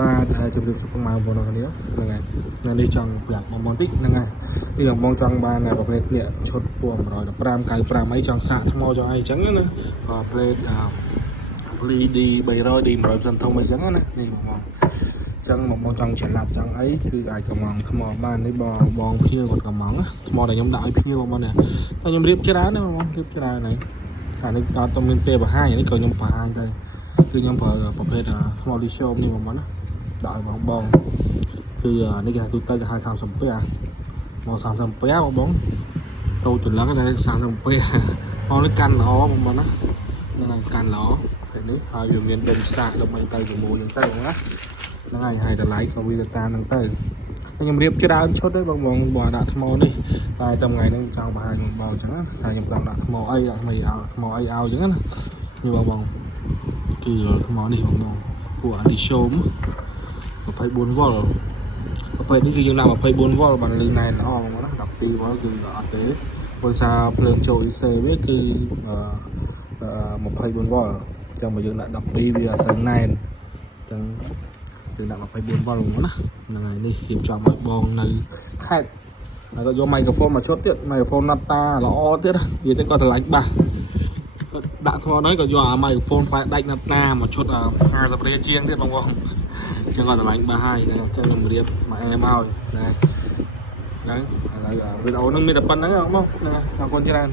បាទជំរាបសួរបងប្អូនទាំងអស់គ្នាហ្នឹងហើយនៅនេះចង់ប្រាប់បងប្អូនតិចហ្នឹងហើយនេះបងចង់បានប្រភេទនេះឈុតពណ៌115 95អីចង់សាកថ្មចង់អីអញ្ចឹងណាប្រភេទD 300 D 100% ធំអីចឹងណានេះបងចឹងបងចង់ច្រឡាប់ចង់អីគឺអាចកំងថ្មបាននេះបងភ្ញៀវគាត់កំងថ្មដែលខ្ញុំដាក់ឲ្យភ្ញៀវបងប្អូននេះតែខ្ញុំរៀបច្រើនណាបងរៀបច្រើនហើយខាងនេះអត់ទៅមានពេលបង្ហាញនេះក៏ខ្ញុំបង្ហាញទៅគឺខ្ញុំប្រើប្រភេទថ្មលីសូមនេះបងប្អូនណាដាក់ឲ្យបងគឺនេះគេហៅទូទៅគេហៅ30ពេមក30ពេបងតូចចន្លឹងតែ30ពេបងនេះកាន់ល្អបងប្អូនណានឹងកាន់ល្អពេលនេះហើយវាមានដុំសាកដើម្បីទៅជាមួយហ្នឹងទៅបងណាហ្នឹងហើយតម្លៃក៏វាទៅតាមហ្នឹងទៅខ្ញុំរៀបច្រើនឈុតទេបងដាក់ថ្មនេះតែថ្ងៃហ្នឹងចង់បង្ហាញបងអញ្ចឹងណាថាខ្ញុំđangដាក់ថ្មអីឲ្យថ្មអីឲ្យអញ្ចឹងណានេះបងគឺថ្មនេះបងពួកអាលីសូម24 វ៉ុលប្រភេទនេះគឺយើងដាក់24 វ៉ុលបានលឺណែនល្អបងណា12 វ៉ុលគឺអត់ទេព្រោះសារភ្លើងចូល IC វាគឺ24 វ៉ុលអញ្ចឹងមកយើងដាក់12វាអត់សូវណែនអញ្ចឹងយើងដាក់24 វ៉ុលណាហ្នឹងហើយនេះរៀបចំឲ្យបងនៅខេត្តហើយក៏យកមីក្រូហ្វូនមកឈុតទៀតមីក្រូហ្វូនណាត់តាល្អទៀតវាទៅក៏ឆ្លាញ់បាសក៏ដាក់ថ្មđấyក៏យកអាមីក្រូហ្វូនផ្លែដាច់ណាត់តាមកឈុត50 រៀលជាងទៀតបងអញ្ចឹងក៏ឆ្លាញ់បាសហើយអញ្ចឹងខ្ញុំរៀបមកអែមឲ្យណាហ្នឹងឥឡូវវីដេអូហ្នឹងមានតែប៉ុណ្្នឹងបងអរគុណច្រើន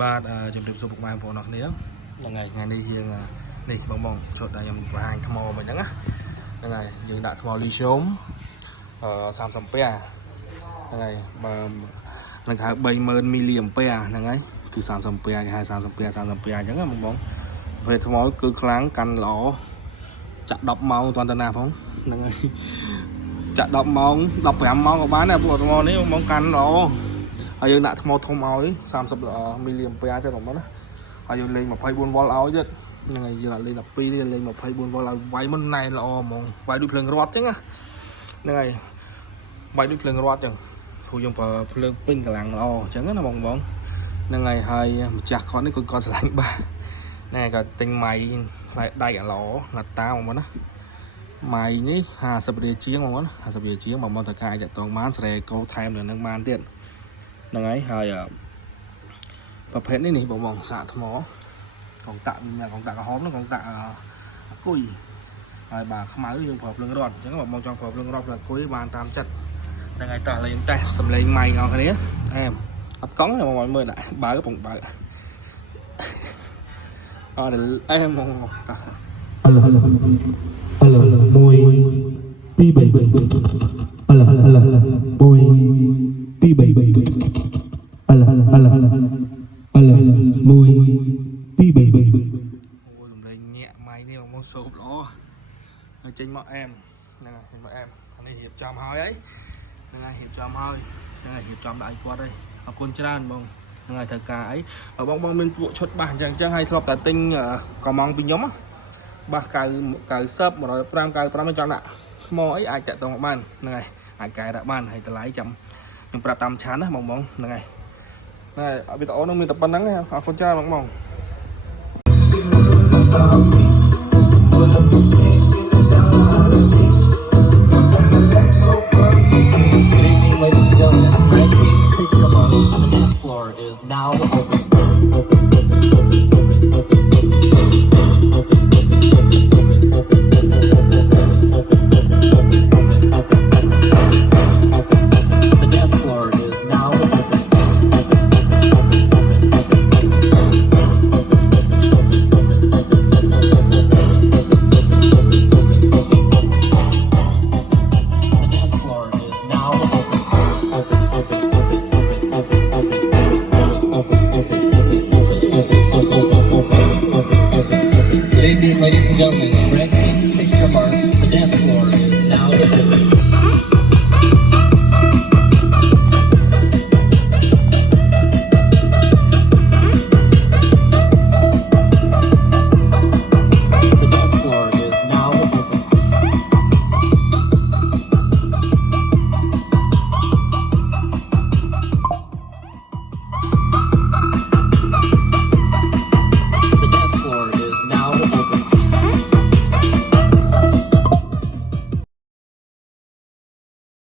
បាទជំរាបសួរពុកម៉ែបងប្អូនអរគ្នាហ្នឹងហើយថ្ងៃនេះយើងនេះបងឈុតដែលខ្ញុំបង្ហាញថ្មមិនហ្នឹងណាហ្នឹងហើយយើងដាក់ថ្មលីសូម30ពេហ្នឹងហើយបើនឹងហៅ 30,000 មីលីអាំពែហ្នឹងហើយគឺ30ពេគេហៅ30ពេអញ្ចឹងណាបងពេលថ្មគឺខ្លាំងកាន់ល្អចាក់10 ម៉ោងតន្តណាផងហ្នឹងហើយចាក់10 ម៉ោង15 ម៉ោងក៏បានដែរពួកថ្មនេះបងកាន់ល្អហើយយើងដាក់ថ្មធំឲ្យ30 មីលីអាំពែទៅបងណាហើយយើងលេង24 វ៉ុលឲ្យទៀតហ្នឹងហើយយើងអត់លេង12ទេលេង24 វ៉ុលឲ្យវាយមិនណែនល្អហ្មងវាយដូចភ្លើងរត់អញ្ចឹងហ្នឹងហើយវាយដូចភ្លើងរត់អញ្ចឹងព្រោះយើងប្រើភ្លើងពេញកម្លាំងល្អអញ្ចឹងណាបងហ្នឹងហើយម្ចាស់គាត់នេះគាត់ឆ្លាញ់បាទណែក៏ទិញម៉ៃផ្លែដៃល្អណាត់តាបងណាម៉ៃនេះ50 រៀលជាងបងណា50 រៀលជាងបងតើកាយតងបានស្រែកោថែមនៅនឹងបានទៀតហ្នឹងហើយប្រភេទនេះបងសាកថ្មកងតាក់មានកងតាក់ក្រហមហ្នឹងកងតាក់គុយហើយបាទខ្មៅយើងប្រើភ្លើងរត់អញ្ចឹងបងចង់ប្រើភ្លើងរត់ឬគុយបានតាមចិត្តហ្នឹងហើយតោះលេងតេស្តសំឡេងម៉ៃបងប្អូនអែមអត់កង់បងមើលដាក់បើកំពុងបើអត់អែមបងតាហឡូ1 2 3ហឡូ1 2 3ហឡូសំឡេងញាក់ម៉ៃនេះបងមកសូបល្អហើយចេញមកអែមហ្នឹងហើយចេញមកអែមនេះរៀបចំហើយហ្នឹងហើយរៀបចំហើយហ្នឹងហើយរៀបចំដាក់ឲ្យគាត់ហើយអរគុណច្រើនបងហ្នឹងហើយត្រូវការអីបងមានពួកឈុតបាសអញ្ចឹងហើយធ្លាប់តែទិញកំងពីខ្ញុំបាស90 105 95ចង់ដាក់ថ្មអីអាចតាក់ទងបានហ្នឹងហើយអាចកែដាក់បានហើយតម្លៃចាំខ្ញុំប្រាប់តាមឆានណាបងហ្នឹងហើយវីដេអូនោះមានតែប៉ុណ្្នឹងអរគុណច្រើនបង is now open. The dance floor is now open. The dance floor is now Ladies and gentlemen, take your mark. The dance floor is now open.